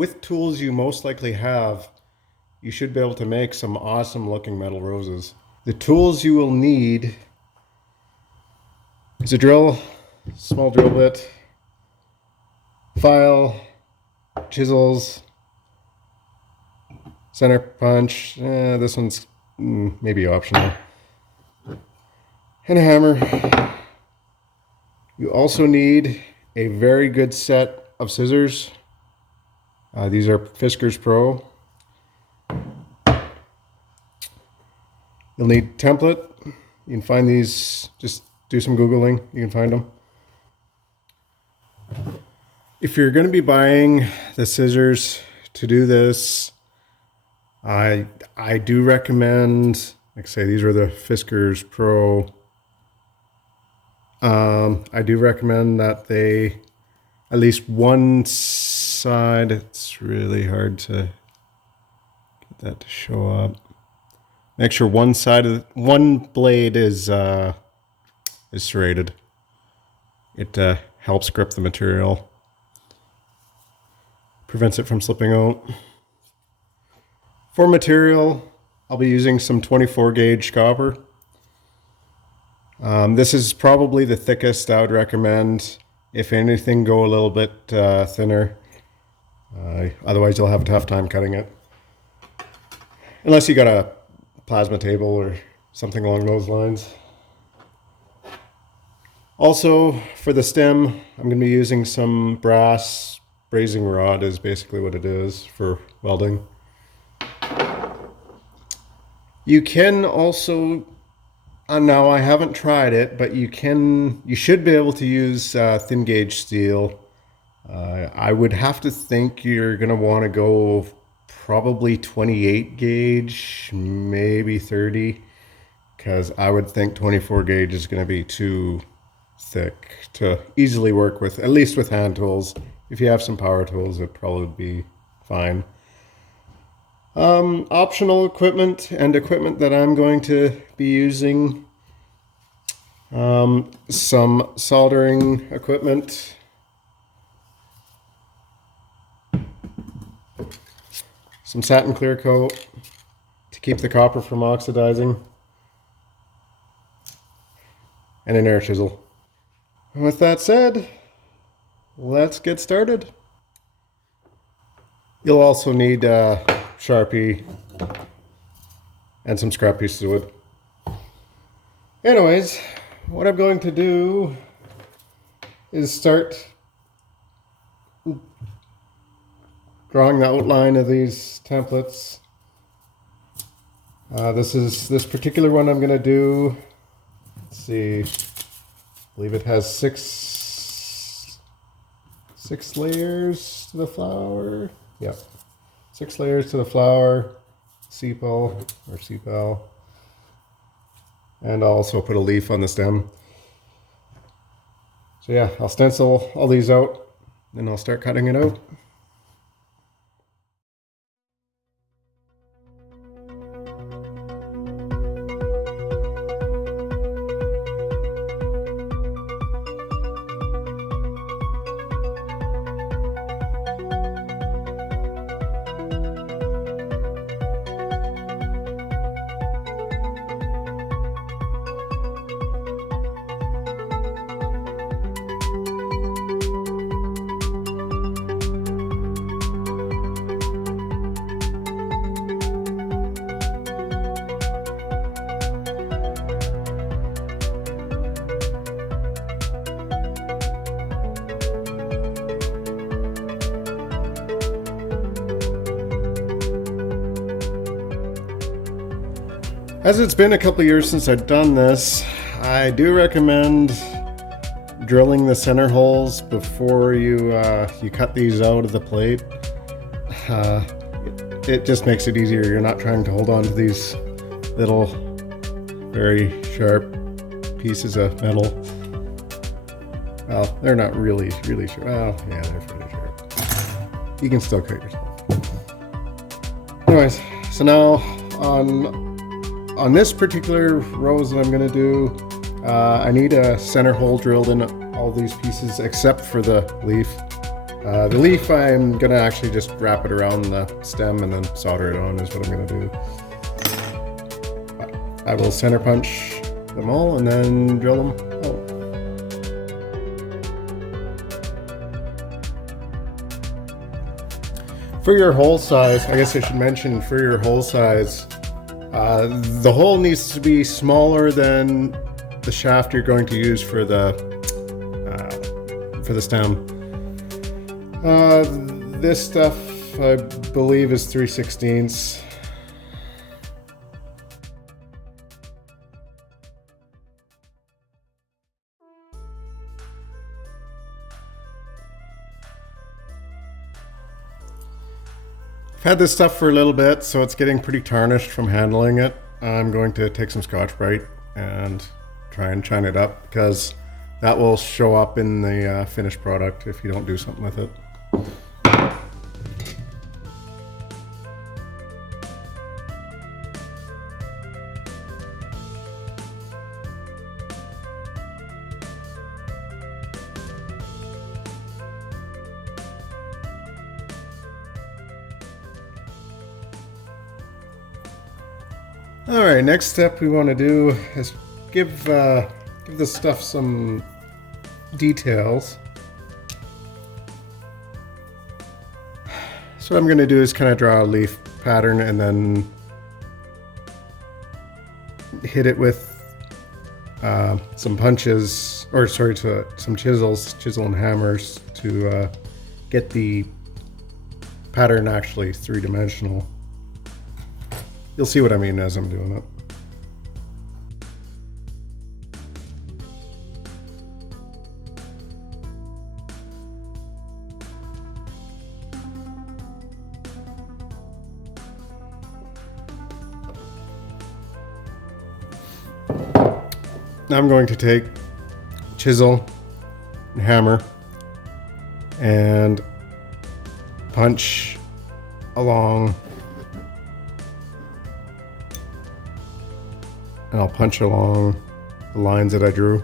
with tools you most likely have, you should be able to make some awesome looking metal roses. The tools you will need is a drill, small drill bit, file, chisels, center punch. This one's maybe optional. And a hammer. You also need a very good set of scissors. These are Fiskars Pro. You'll need template. You can find these, just do some Googling, you can find them. If you're going to be buying the scissors to do this, I do recommend, like I say, these are the Fiskars Pro. I do recommend that they, at least one side, it's really hard to get that to show up. Make sure one side of one blade is serrated. It helps grip the material, prevents it from slipping out. For material, I'll be using some 24 gauge copper. This is probably the thickest I would recommend. If anything, go a little bit thinner. Otherwise, you'll have a tough time cutting it. Unless you got a plasma table or something along those lines. Also, for the stem, I'm going to be using some brass brazing rod is basically what it is for welding. You can also, now I haven't tried it, but you should be able to use thin gauge steel. I would have to think you're going to want to go probably 28 gauge, maybe 30, because I would think 24 gauge is going to be too thick to easily work with, at least with hand tools. If you have some power tools, it'd probably be fine. Optional equipment and equipment that I'm going to be using. Some soldering equipment. Some satin clear coat to keep the copper from oxidizing. And an air chisel. And with that said, let's get started. You'll also need a Sharpie and some scrap pieces of wood. Anyways, what I'm going to do is start drawing the outline of these templates. This particular one I'm going to do, let's see, I believe it has six layers to the flower. Yeah, 6 layers to the flower, sepal or sepal, and I'll also put a leaf on the stem. So yeah, I'll stencil all these out and I'll start cutting it out. As it's been a couple years since I've done this, I do recommend drilling the center holes before you cut these out of the plate. It just makes it easier. You're not trying to hold on to these little, very sharp pieces of metal. Well, they're not really sharp. Well, yeah, they're pretty sharp. You can still cut yourself. Anyways, so now on this particular rose that I'm going to do, I need a center hole drilled in all these pieces except for the leaf. The leaf, I'm going to actually just wrap it around the stem and then solder it on is what I'm going to do. I will center punch them all and then drill them out. For your hole size, I guess I should mention for your hole size, the hole needs to be smaller than the shaft you're going to use for the stem. This stuff I believe is 3/16. I've had this stuff for a little bit, so it's getting pretty tarnished from handling it. I'm going to take some Scotch-Brite and try and shine it up, because that will show up in the finished product if you don't do something with it. All right, next step we want to do is give this stuff some details. So what I'm going to do is kind of draw a leaf pattern and then hit it with some punches, or sorry, some chisels, chisel and hammers to get the pattern actually three-dimensional. You'll see what I mean as I'm doing it. Now I'm going to take chisel and hammer and punch along, and I'll punch along the lines that I drew.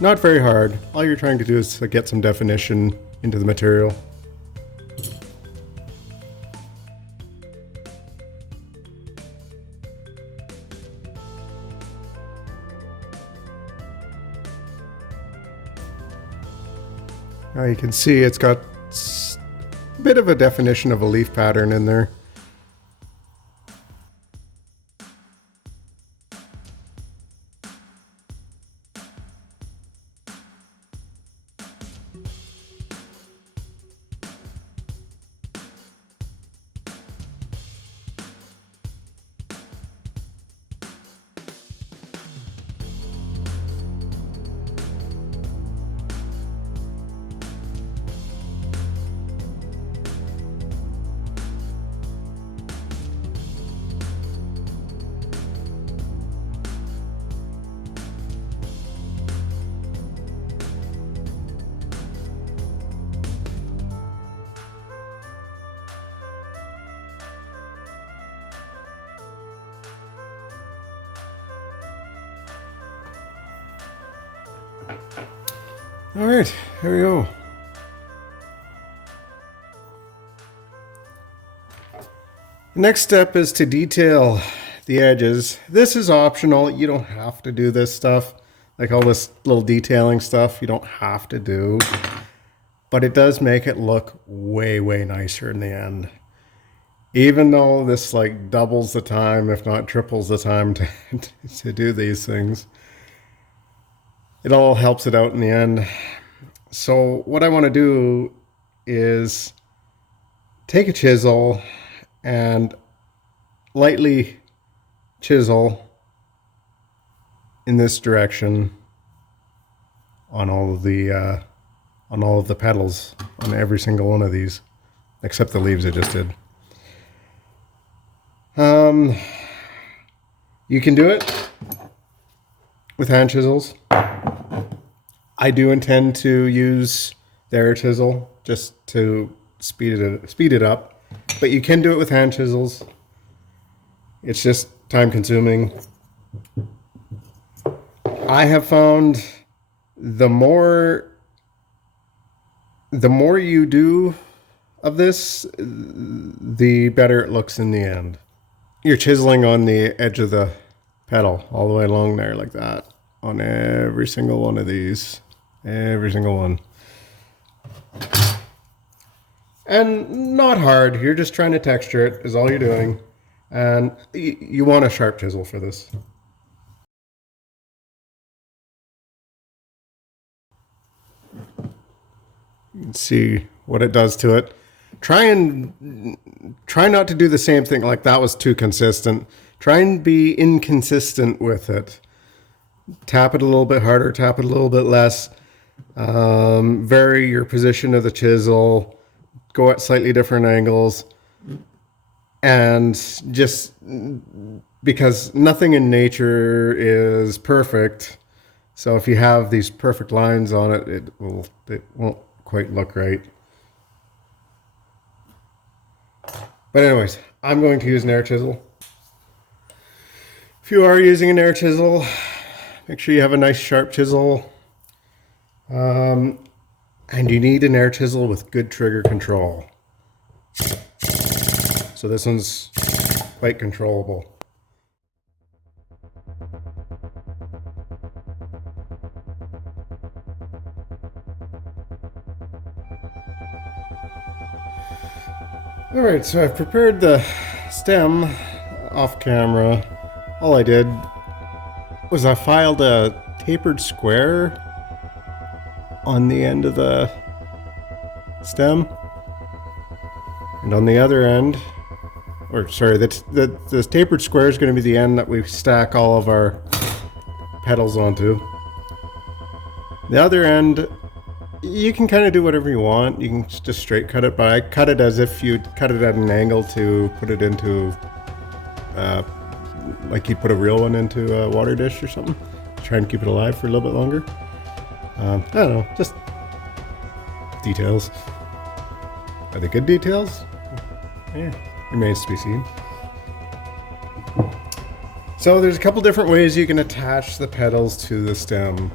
Not very hard. All you're trying to do is to get some definition into the material. Now you can see it's got a bit of a definition of a leaf pattern in there. All right, here we go. The next step is to detail the edges. This is optional. You don't have to do this stuff. Like all this little detailing stuff, you don't have to do. But it does make it look way, way nicer in the end. Even though this like doubles the time, if not triples the time to do these things, it all helps it out in the end. So what I want to do is take a chisel and lightly chisel in this direction on all of the petals, on every single one of these, except the leaves I just did. You can do it with hand chisels. I do intend to use their chisel just to speed it up, but you can do it with hand chisels. It's just time consuming. I have found the more The more you do of this, the better it looks in the end. You're chiseling on the edge of the pedal all the way along there like that on every single one of these. Every single one. And not hard. You're just trying to texture it is all you're doing. And you want a sharp chisel for this. You can see what it does to it. Try not to do the same thing. Like that was too consistent. Try and be inconsistent with it. Tap it a little bit harder, tap it a little bit less. Vary your position of the chisel. Go at slightly different angles. And just because nothing in nature is perfect. So if you have these perfect lines on it, it won't quite look right. But anyways, I'm going to use an air chisel. If you are using an air chisel, make sure you have a nice sharp chisel. And you need an air chisel with good trigger control. So this one's quite controllable. Alright, so I've prepared the stem off camera. All I did was I filed a tapered square on the end of the stem. And on the other end, or sorry, the tapered square is going to be the end that we stack all of our pedals onto. The other end, you can kind of do whatever you want. You can just straight cut it, but I cut it as if you'd cut it at an angle to put it into, like you'd put a real one into a water dish or something. Try and keep it alive for a little bit longer. I don't know, just details. Are they good details? Yeah, remains to be seen. So there's a couple different ways you can attach the pedals to the stem.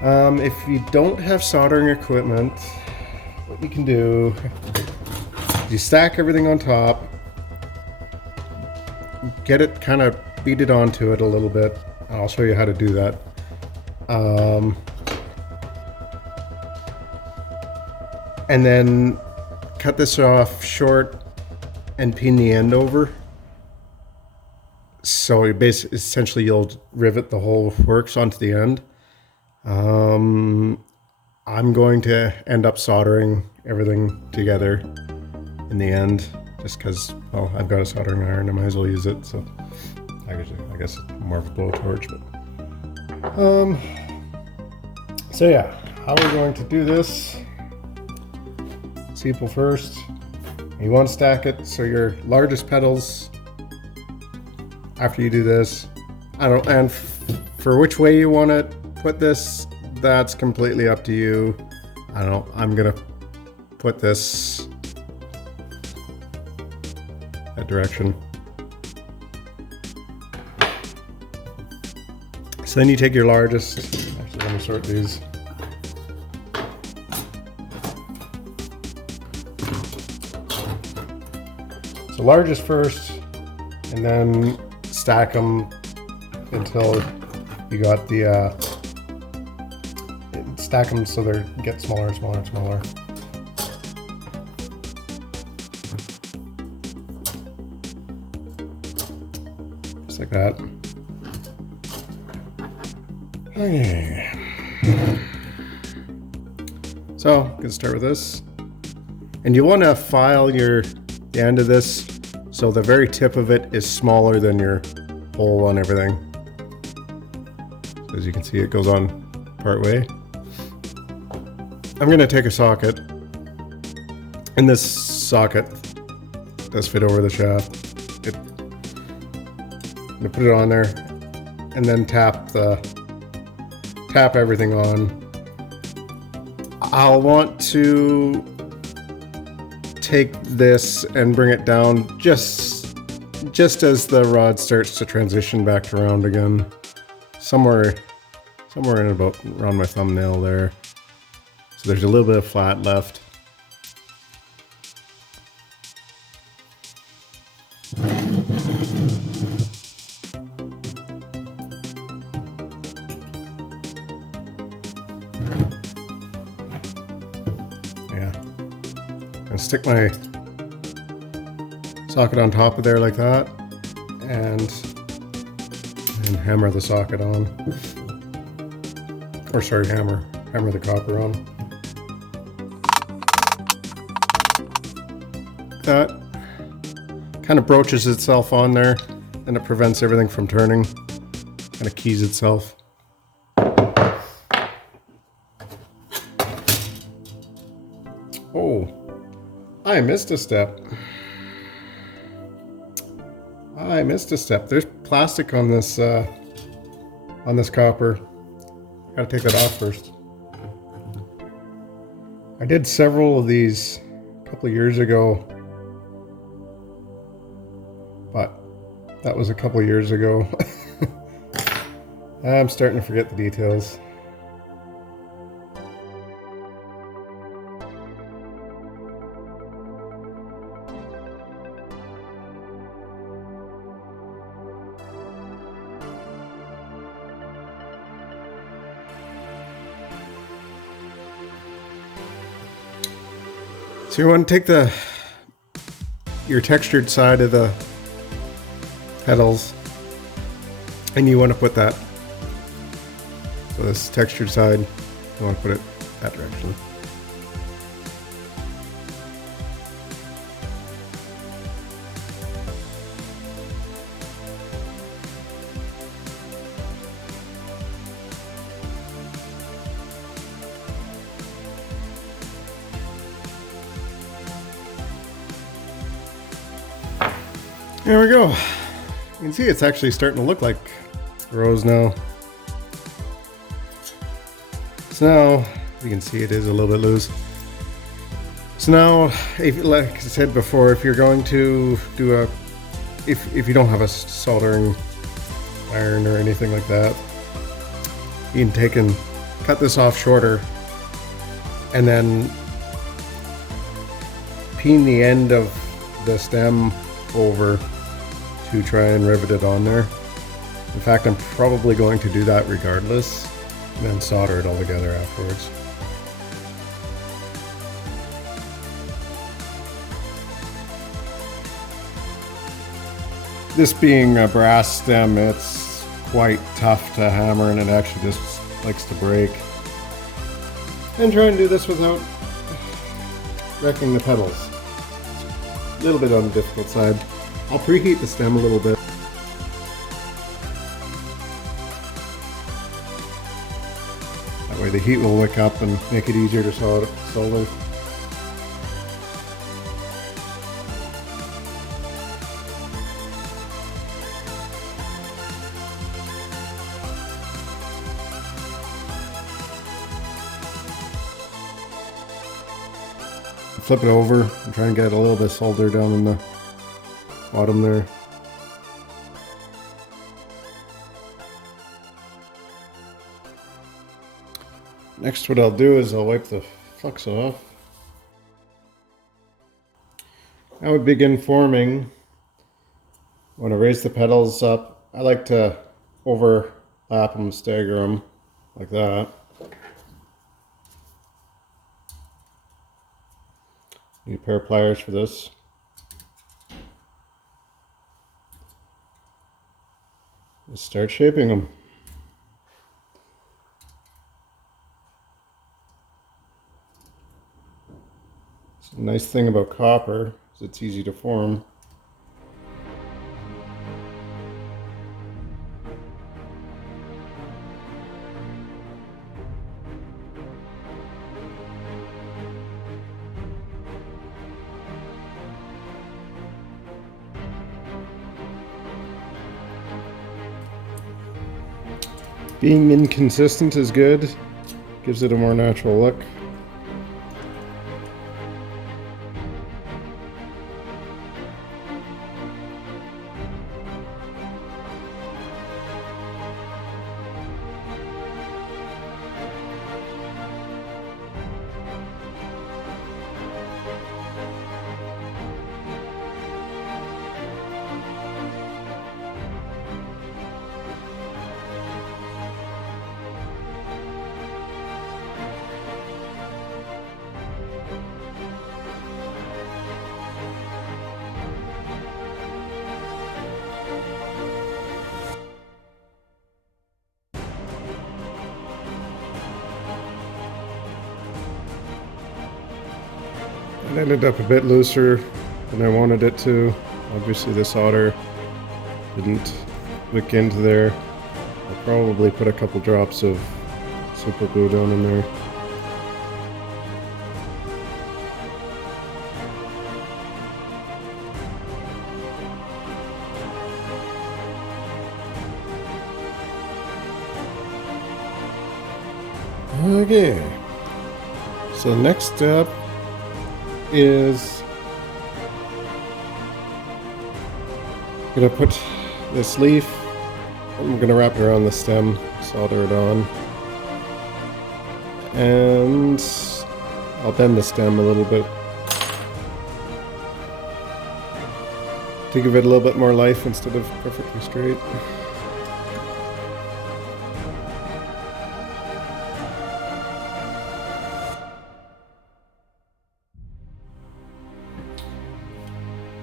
If you don't have soldering equipment, what you can do, you stack everything on top, get it kind of beat it onto it a little bit. I'll show you how to do that. And then cut this off short and pin the end over. So you essentially you'll rivet the whole works onto the end. I'm going to end up soldering everything together in the end, just because, well, I've got a soldering iron, I might as well use it. So I guess more of a blowtorch. But so yeah, how we're going to do this? Sepal first. You want to stack it so your largest pedals. After you do this, and for which way you want to put this, that's completely up to you. I'm gonna put this that direction. So then you take your largest. Actually, let me sort these. So largest first, and then stack them until you got the stack them so they get smaller and smaller and smaller. Just like that. Okay. So I'm gonna start with this, and you want to file the end of this so the very tip of it is smaller than your hole and everything. So as you can see, it goes on part way. I'm going to take a socket, and this socket does fit over the shaft. I'm going to put it on there and then tap everything on. I'll want to take this and bring it down just as the rod starts to transition back around again. Somewhere in about around my thumbnail there. So there's a little bit of flat left. Yeah. And stick my socket on top of there like that, and hammer the socket on. Or sorry, hammer the copper on. That kind of broaches itself on there, and it prevents everything from turning. Kind of keys itself. Oh, I missed a step. There's plastic on this copper. Gotta take that off first. I did several of these a couple of years ago, but that was a couple of years ago. I'm starting to forget the details. So you want to take your textured side of the pedals, and you want to put that. So this textured side, you want to put it that direction. There we go. You can see it's actually starting to look like a rose now. So now, you can see it is a little bit loose. So now, like I said before, if you're going to do if you don't have a soldering iron or anything like that, you can take and cut this off shorter, and then peen the end of the stem over to try and rivet it on there. In fact, I'm probably going to do that regardless, and then solder it all together afterwards. This being a brass stem, it's quite tough to hammer, and it actually just likes to break. And try and do this without wrecking the pedals. A little bit on the difficult side. I'll preheat the stem a little bit. That way the heat will wick up and make it easier to solder. Flip it over and try and get a little bit of solder down in the bottom there. Next, what I'll do is I'll wipe the flux off. I would begin forming. When I raise the pedals up, I like to overlap them, stagger them like that. Need a pair of pliers for this. Just start shaping them. So the nice thing about copper is it's easy to form. Being inconsistent is good, gives it a more natural look. It ended up a bit looser than I wanted it to. Obviously the solder didn't wick into there. I'll probably put a couple drops of super glue down in there. Okay, so the next step is I'm gonna put this leaf, I'm gonna wrap it around the stem, solder it on, and I'll bend the stem a little bit to give it a little bit more life instead of perfectly straight.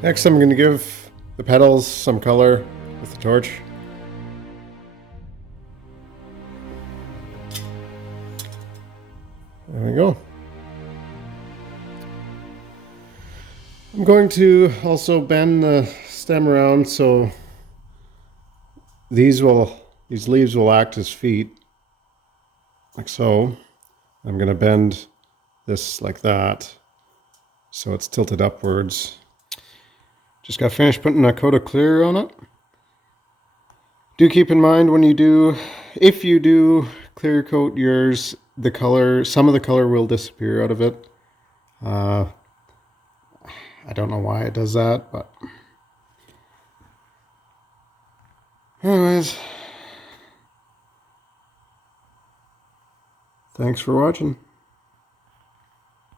Next, I'm going to give the petals some color with the torch. There we go. I'm going to also bend the stem around so these leaves will act as feet, like so. I'm going to bend this like that so it's tilted upwards. Just got finished putting a coat of clear on it. Do keep in mind when you do, if you do clear coat yours, the color, some of the color will disappear out of it. I don't know why it does that, but anyways, thanks for watching.